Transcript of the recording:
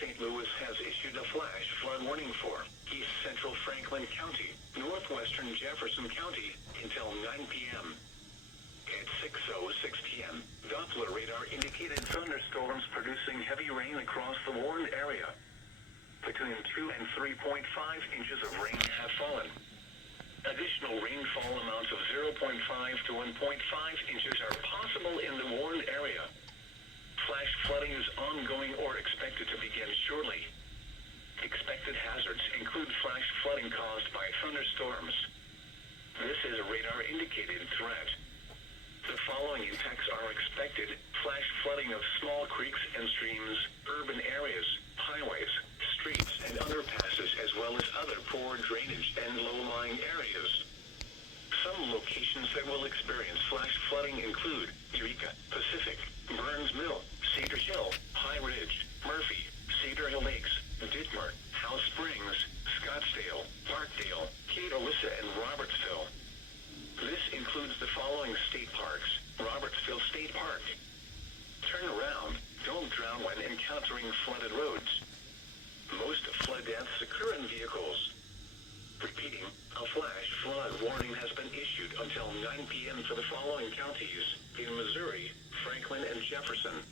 St. Louis has issued a flash flood warning for East Central Franklin County, Northwestern Jefferson County, until 9 p.m. At 6:06 p.m., Doppler radar indicated thunderstorms producing heavy rain across the warned area. Between 2 and 3.5 inches of rain have fallen. Additional rainfall amounts of 0.5 to 1.5 inches are possible in the warned area. Flash flooding is ongoing or expected to begin shortly. Expected hazards include flash flooding caused by thunderstorms. This is a radar-indicated threat. The following impacts are expected: flash flooding of small creeks and streams, urban areas, highways, streets and underpasses, as well as other poor drainage and low-lying areas. Some locations that will experience flash flooding include Eureka, Pacific, Burns Mill, Cedar Hill, High Ridge, Murphy, Cedar Hill Lakes, Ditmar, House Springs, Scottsdale, Parkdale, Catawissa, and Robertsville. This includes the following state parks: Robertsville State Park. Turn around, don't drown when encountering flooded roads. Most flood deaths occur in vehicles. Repeating, a flash flood warning has been issued until 9 p.m. for the following counties in Missouri: Franklin and Jefferson,